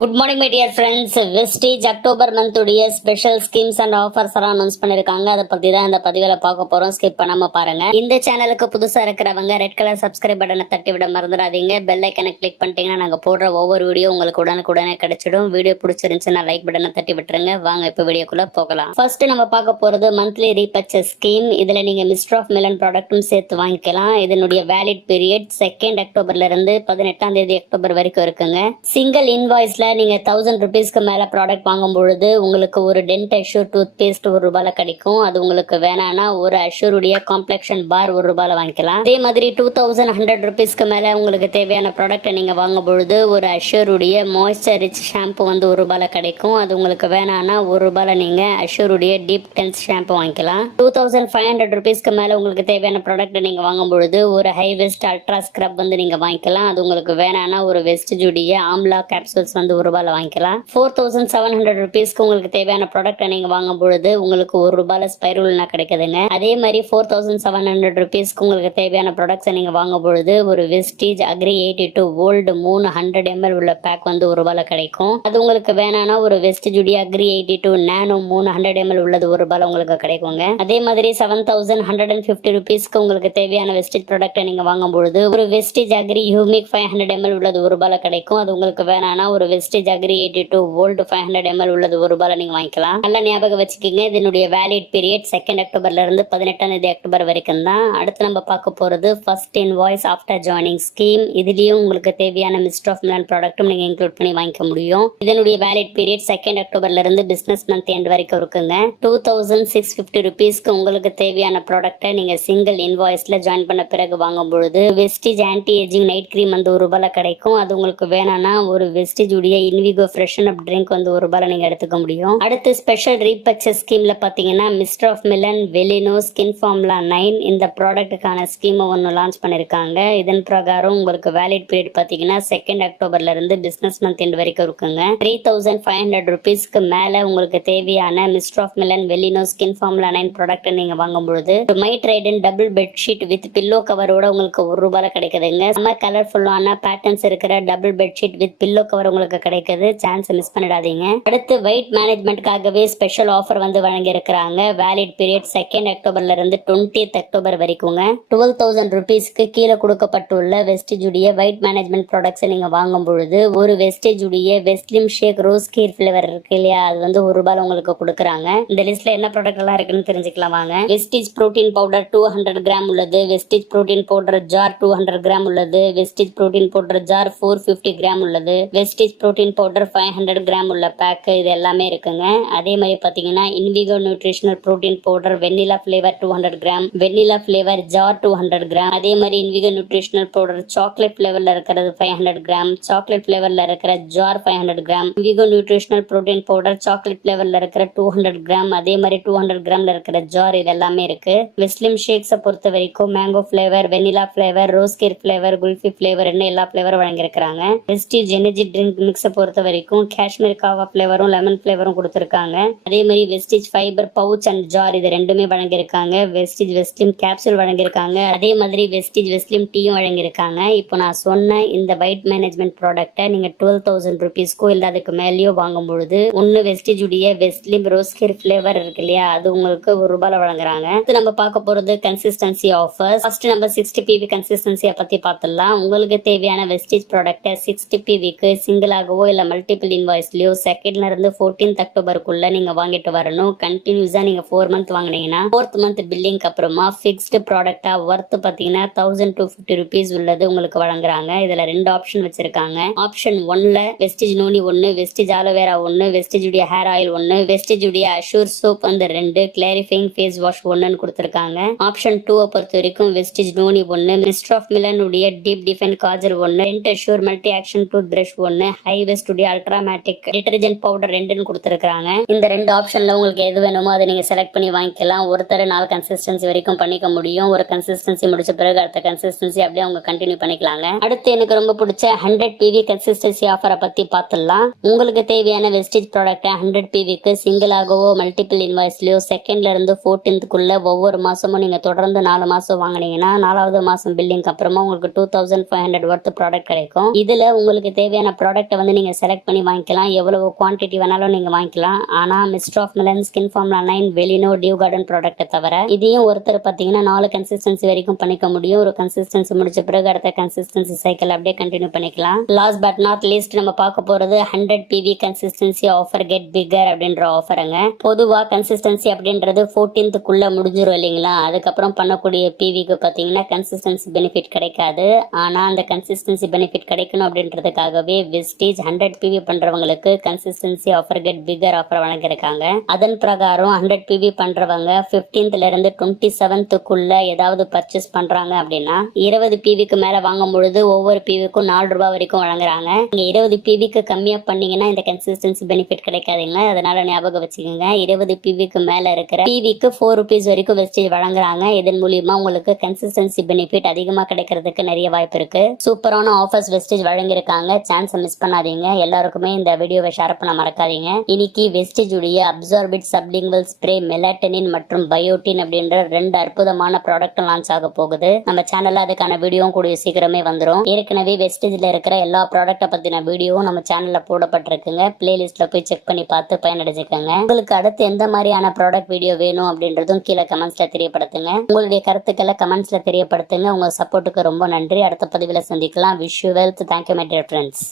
Good morning my dear friends. Wastage October month உடைய special schemes and offers எல்லாம் announce பண்ணிருக்காங்க. அதை பத்தி தான் இந்த பதிவில் பார்க்க போறோம். ஸ்கிப் பண்ணாம பாருங்க. இந்த சேனலுக்கு புதுசா இருக்கிறவங்க ரெட் கலர் சப்ஸ்கிரைப் பட்டனை தட்டி விட மறந்துடாதீங்க. பெல் ஐக்கனை கிளிக் பண்ணிட்டீங்கன்னா நாங்க போடுற ஒவ்வொரு வீடியோ உங்களுக்கு உடனுக்குடனே கிடைச்சிடும். வீடியோ பிடிச்சிருந்துச்சுன்னா லைக் பட்டனை தட்டி விட்டுருங்க. வாங்க இப்ப வீடியோக்குள்ள போகலாம். ஃபர்ஸ்ட் நம்ம பார்க்க போறது மந்த்லி ரீபர்ச்சேஸ் ஸ்கீம். இதுல நீங்க மிஸ்டர் ஆஃப் மிலன் ப்ராடக்ட்டும் சேர்த்து வாங்கிக்கலாம். இதனுடைய வேலிட் பீரியட் 2 அக்டோபர்ல இருந்து 18 அக்டோபர் வரைக்கும் இருக்குங்க. சிங்கிள் இன்வாய்ஸ்ல நீங்க 1000 ருபீஸ்க்கு மேல ப்ராடக்ட் வாங்கும் பொழுது உங்களுக்கு ஒரு டென்ட் அஷ்யூர் டூத் பேஸ்ட் ₹1 கிடைக்கும். அது உங்களுக்கு வேணாம்னா ஒரு அஷ்யூருடைய காம்ப்ளெக்ஷன் பார் ₹1 வாங்கிக்கலாம். அதே மாதிரி 2100 ருபீஸ்க்கு மேல உங்களுக்கு தேவையான ப்ராடக்ட் நீங்க வாங்கும் பொழுது ஒரு அஷ்யூருடைய மாய்ஸ்சர் ரிச் ஷாம்பு வந்து ₹1 கிடைக்கும். அது உங்களுக்கு வேணாம்னா ₹1 நீங்க அஷ்யூருடைய டீப் டென்ஸ் ஷாம்பு வாங்கிக்கலாம். 2500 ருபீஸ்க்கு மேல உங்களுக்கு தேவையான ப்ராடக்ட் நீங்க வாங்கும் பொழுது ஒரு ஹை வெஸ்ட் அல்ட்ரா ஸ்க்ரப் வந்து நீங்க வாங்கிக்கலாம். அது உங்களுக்கு வேணாம்னா ஒரு வெஸ்டேஜுடைய ஆம்லா கேப்சூல்ஸ் வந்து ₹1 வாங்கிக்கலாம். 4700 ருபீஸ்க்கு உங்களுக்கு தேவையான ப்ராடக்ட் நீங்க வாங்கும் பொழுது உங்களுக்கு ₹1 ஸ்பைருல்னா கிடைக்குதுங்க. அதே மாதிரி 4700 ருபீஸ்க்கு உங்களுக்கு தேவையான ப்ராடக்ட்ஸ் நீங்க வாங்கும் பொழுது ஒரு வெஸ்டேஜ் அக்ரி 82 ஓல்டு 300 ml உள்ள பேக் வந்து ₹1 கிடைக்கும். அது உங்களுக்கு வேணாம்னா ஒரு வெஸ்டேஜ் உடைய அக்ரி 82 நானோ 300 ml உள்ளது ₹1 உங்களுக்கு கிடைக்குங்க. அதே மாதிரி 7150 ருபீஸ்க்கு உங்களுக்கு தேவையான வெஸ்டேஜ் ப்ராடக்ட் நீங்க வாங்கும் பொழுது ஒரு வெஸ்டேஜ் அக்ரி ஹியூமிக் 500 ml உள்ளது ₹1 கிடைக்கும். அது உங்களுக்கு வேணாம்னா ஒரு வெஸ்டேஜ் அக்ரி 82 வோல்ட் 500 ml உள்ளது ₹1 நீங்க வாங்கிக்கலாம். நல்லா ஞாபகம் வச்சுக்கோங்க. இதனுடைய வேலிட் பீரியட் 2 அக்டோபர்ல இருந்து 18 அக்டோபர் வரைக்கும் தான். அடுத்து நம்ம பார்க்க போறது first invoice after joining scheme. இதுலயும் உங்களுக்கு தேவையான மிஸ்டர் ஆஃப் மிலன் ப்ராடக்ட்டும் நீங்க இன்க்ளூட் பண்ணி வாங்கிக்க முடியும். இதனுடைய வேலிட் பீரியட் 2 அக்டோபர்ல இருந்து பிசினஸ் மந்த் எண்ட் வரைக்கும் இருக்குங்க. 2650 ருபீஸ்க்கு உங்களுக்கு தேவையான ப்ராடக்ட்டை நீங்க சிங்கிள் இன்வாய்ஸ்ல ஜாயின் பண்ண பிறகு வாங்கும் பொழுது wastage anti ageing night cream வந்து ₹1 கிடைக்கும். அது உங்களுக்கு வேணாம்னா ஒரு வெஸ்டேஜ் உடைய இன்விகோ ஃப்ரெஷன் அப் ட்ரிங்க் வந்து ₹1 நீங்க எடுத்துக்க முடியும். அடுத்து ஸ்பெஷல் ரீபர்ச்சேஸ் ஸ்கீம்ல பாத்தீங்கன்னா mister of Milan Velino skin formula 9 இந்த ப்ராடக்ட்டுக்கான ஸ்கீம் ஒன்னு லான்ச் பண்ணிருக்காங்க. இதன் பிரகாரம் உங்களுக்கு வேலிட் பீரியட் பாத்தீங்கன்னா 2 அக்டோபர்ல இருந்து பிசினஸ் மந்த் எண்ட் வரைக்கும் இருக்குங்க. 3500 ருபீஸ்க்கு மேல உங்களுக்கு தேவையான mister of Milan Velino skin formula 9 product நீங்க வாங்கும் பொழுது my Trident double bedsheet with pillow கவரோட உங்களுக்கு ₹1 கிடைக்குதுங்க. செம்ம கலர்ஃபுல்லான பேட்டர்ன்ஸ் இருக்கிற double bedsheet with pillow cover உங்களுக்கு கிடைக்குது. சான்ஸ் மிஸ் பண்ணிடாதீங்க. அடுத்து வெயிட் மேனேஜ்மெண்ட்காகவே ஸ்பெஷல் ஆஃபர் வந்து வழங்கி இருக்கிறாங்க. வேலிட் பீரியட் 2 அக்டோபர்ல இருந்து 20 அக்டோபர் வரைக்குங்க. 12000 ருபீஸ்க்கு கீழே கொடுக்கப்பட்டுள்ள வெஸ்டேஜ் உடைய வெயிட் மேனேஜ்மெண்ட் ப்ராடக்ட்ஸ் நீங்க வாங்கும் பொழுது ஒரு வெஸ்டேஜ் உடைய வெஸ்லிம் ஷேக் ரோஸ் கீர் ஃபிளேவர் இருக்கு இல்லையா, அது வந்து ₹1 உங்களுக்கு கொடுக்குறாங்க. இந்த லிஸ்ட்ல என்ன ப்ராடக்ட் எல்லாம் இருக்குன்னு தெரிஞ்சுக்கலாம் வாங்க. வெஸ்டேஜ் புரோட்டீன் பவுடர் 200 கிராம் உள்ளது. Vestige protein powder jar 200 gram உள்ளது. Vestige protein powder jar 450 gram உள்ளது. வெஸ்டேஜ் புரோட்டீன் பவுடர் 500 கிராம் உள்ள பேக் இது எல்லாமே இருக்குங்க. அதே மாதிரி பாத்தீங்கன்னா Invigo nutritional protein powder vanilla flavour 200 gram, vanilla flavour jar 200 gram. அதே மாதிரி இன்விகோ நியூட்ரிஷனல் பவுடர் சாக்லேட் பிளேவர்ல இருக்கிறது 500 கிராம், சாக்லேட் பிளேவர்ல இருக்கிற jar 500 gram, Invigo nutritional protein powder chocolate பிளேவர்ல இருக்கிற 200 கிராம், அதே மாதிரி 200 கிராம்ல இருக்கிற ஜார் இது எல்லாமே இருக்கு. வெஸ்லிம் ஷேக்ஸை பொறுத்த வரைக்கும் mango flavour, vanilla flavour, rose kheer flavour, kulfi flavour எல்லா பிளேவரும் வழங்கியிருக்கிறாங்க. வெஸ்டேஜ் எனர்ஜி ட்ரிங்க் மிக்ஸை பொறுத்த வரைக்கும் காஷ்மீர் காவா பிளேவரும் லெமன் பிளேவரும் கொடுத்திருக்காங்க. அதே மாதிரி wastage fibre pouch and jar இது ரெண்டுமே வழங்கியிருக்காங்க. வெஸ்டேஜ் வெஸ்லிம் கேப்சூல் வழங்கியிருக்காங்க. அதே மாதிரி வெஸ்டேஜ் வெஸ்லிம் டீயும் வழங்கியிருக்காங்க. இப்போ நான் சொன்ன இந்த வெயிட் மேனேஜ்மெண்ட் ப்ராடக்ட்டை நீங்க 12000 ருபீஸ்க்கோ இல்ல அதுக்கு மேலேயோ வாங்கும் பொழுது ஒன்னு வெஸ்டேஜ் உடைய வெஸ்லிம் ரோஸ் கேர் பிளேவர் இருக்கு இல்லையா, அது உங்களுக்கு ₹1 வழங்குறாங்க. இது நம்ம பார்க்க போறது கன்சிஸ்டன்சி ஆஃபர்ஸ். ஃபர்ஸ்ட் நம்ம 60 PV கன்சிஸ்டன்சியை பத்தி பார்த்துடலாம். உங்களுக்கு தேவையான வெஸ்டேஜ் ப்ராடக்ட்டை 60 PVக்கு சிங்கிளாகவோ இல்ல மல்டிபிள் இன்வாய்ஸ்லயோ 2nd இருந்து 14th அக்டோபருக்குள்ள நீங்க வாங்கிட்டு வரணும். கண்டினியூஸா நீங்க 4 மந்த் வாங்கினீங்கன்னா 4th மந்த் பில்லிங் அப்புறமா பிக்ஸ்டு ப்ராடக்டா ஒர்த் பாத்தீங்கன்னா 1250 ருபீஸ் உள்ளது உங்களுக்கு வழங்குறாங்க. இதுல 2 ஆப்ஷன் வச்சிருக்காங்க. ஆப்ஷன் 1ல Vestige noni 1, Vestige aloe vera 1, Vestige உடைய ஹேர் ஆயில் 1, வெஸ்டேஜ் உடைய அஷூர் சோப் வந்து 2, கிளாரிஃபைங் ஃபேஸ் வாஷ் 1 கொடுத்திருக்காங்க. ஆப்ஷன் 2 பொறுத்த வரைக்கும் Vestige noni 1, mister of Milan உடைய deep define kajal 1, Dentassure multi action toothbrush 1, Hi Vest உடைய அல்ட்ராமேட்டிக் டிடர்ஜென்ட் பவுடர் 2 கொடுத்திருக்காங்க. இந்த 2 ஆப்ஷன்ல உங்களுக்கு எது வேணுமோ அதை நீங்க செலக்ட் பண்ணி வாங்கிக்கலாம். ஒருத்தர் 4 கன்சிஸ்டன்சி வரைக்கும் பண்ணிக்க முடியும். ஒரு கன்சிஸ்டன்சி முடிச்ச பிறகு அடுத்த கன்சிஸ்டன்சி அப்படியே அவங்க கண்டினியூ பண்ணிக்கலாங்க. அடுத்து எனக்கு ரொம்ப பிடிச்ச 100 PV கன்சிஸ்டன்சி ஆஃபரை பத்தி பார்த்துடலாம். உங்களுக்கு தேவையான வெஸ்டேஜ் ப்ராடக்ட் 100 PVக்கு சிங்கிளாகவோ மல்டிபிள் இன்வாய்ஸ்லயோ 2nd இருந்து 14th ஒவ்வொரு மாசமும் நீங்க தொடர்ந்து 4 மாசம் வாங்கினீங்கன்னா 4வது மாசம் பில்லிங் அப்புறமா உங்களுக்கு 2500 ஒர்த் ப்ராடக்ட் கிடைக்கும். இதுல உங்களுக்கு தேவையான ப்ராடக்ட் வந்து நீங்க செலக்ட் பண்ணி வாங்கிக்கலாம். எவ்வளவு குவான்டிட்டி வேணாலும் நீங்க வாங்கிக்கலாம். ஆனா mister of Milan, skin formula 9, Velino, dew garden ப்ராடக்ட்டை தவிர இதையும் ஒருத்தர் பாத்தீங்கன்னா 4 கன்சிஸ்டன்சி வரைக்கும் பண்ணிக்க முடியும். ஒரு கன்சிஸ்டன்சி முடிச்ச பிறகு அடுத்த கன்சிஸ்டன்சி சைக்கிள் அப்படியே கண்டினியூ பண்ணிக்கலாம். லாஸ்ட் பட் நாட் லீஸ்ட் நம்ம பார்க்க போறது 100 PV consistency offer get figure அப்படின்ற ஆஃபருங்க. பொதுவா கன்சிஸ்டன்சி அப்படின்றது 14th முடிஞ்சிரும் இல்லைங்களா? அதுக்கப்புறம் பண்ணக்கூடிய பிவிக்கு பாத்தீங்கன்னா கன்சிஸ்டன்சி பெனிஃபிட் கிடைக்காது. ஆனா அந்த கன்சிஸ்டன்சி பெனிஃபிட் கிடைக்கணும் அப்படின்றதுக்காகவே வெஸ்டேஜ் 100 PV பண்றவங்களுக்கு consistency offer get bigger offer வழங்கியிருக்காங்க. அதன் பிரகாரம் 100 PV பண்றவங்க 15th ல இருந்து 27th ஏதாவது பர்ச்சேஸ் பண்றாங்க அப்படின்னா 20 PVக்கு மேல வாங்கும் பொழுது ஒவ்வொரு பிவிக்கும் 4 ரூபாய் வரைக்கும் வழங்குறாங்க. நீங்க 20 PVக்கு கம்மியா பண்ணீங்கன்னா இந்த கன்சிஸ்டன்சி பெனிஃபிட் கிடைக்காதுங்க. அதனால ஞாபகம் வச்சுக்கோங்க. 20 PVக்கு மேல இருக்கிற பிவிக்கு 4 ரூபீஸ் வரைக்கும் வெஸ்டேஜ் வழங்குறாங்க. இதன் மூலியமா உங்களுக்கு கன்சிஸ்டன்சி பெனிஃபிட் அதிகமா கிடைக்கிறதுக்கு நிறைய வாய்ப்பு இருக்கு. சூப்பரான ஆஃபர்ஸ் வெஸ்டேஜ் வழங்கியிருக்காங்க. சான்ஸை மிஸ் பண்ணாதீங்க. எல்லாருக்குமே இந்த வீடியோவை ஷேர் பண்ண மறக்காதீங்க. இன்னைக்கு வெஸ்டேஜ் உடைய அப்சார்பிட் சப்லிங்குவல் ஸ்ப்ரே, மெலாட்டனின் மற்றும் பயோட்டின் அப்படின்ற 2 அற்புதமான ப்ராடக்ட் லான்ச் ஆக போகுது. நம்ம சேனல்ல அதுக்கான வீடியோவும் கூடிய சீக்கிரமே வந்துடும். ஏற்கனவே வெஸ்டேஜ்ல இருக்கிற எல்லா ப்ராடக்ட்டை பத்தின வீடியோவும் நம்ம சேனல்ல போடப்பட்டிருக்குங்க. பிளேலிஸ்ட்ல போய் செக் பண்ணி பார்த்து பயனடைஞ்சுக்கோங்க. உங்களுக்கு அடுத்து எந்த மாதிரியான ப்ராடக்ட் வீடியோ வேணும் அப்படின்றதும் கீழே கமெண்ட்ஸ்ல தெரியப்படுத்துங்க. உங்களுடைய கருத்துக்களை கமெண்ட்ஸ்ல தெரியப்படுத்துங்க. உங்க சப்போர்ட்டுக்கு ரொம்ப நன்றி. அடுத்த பதிவில் சந்திக்கலாம். Wish you wealth. Thank you my dear friends.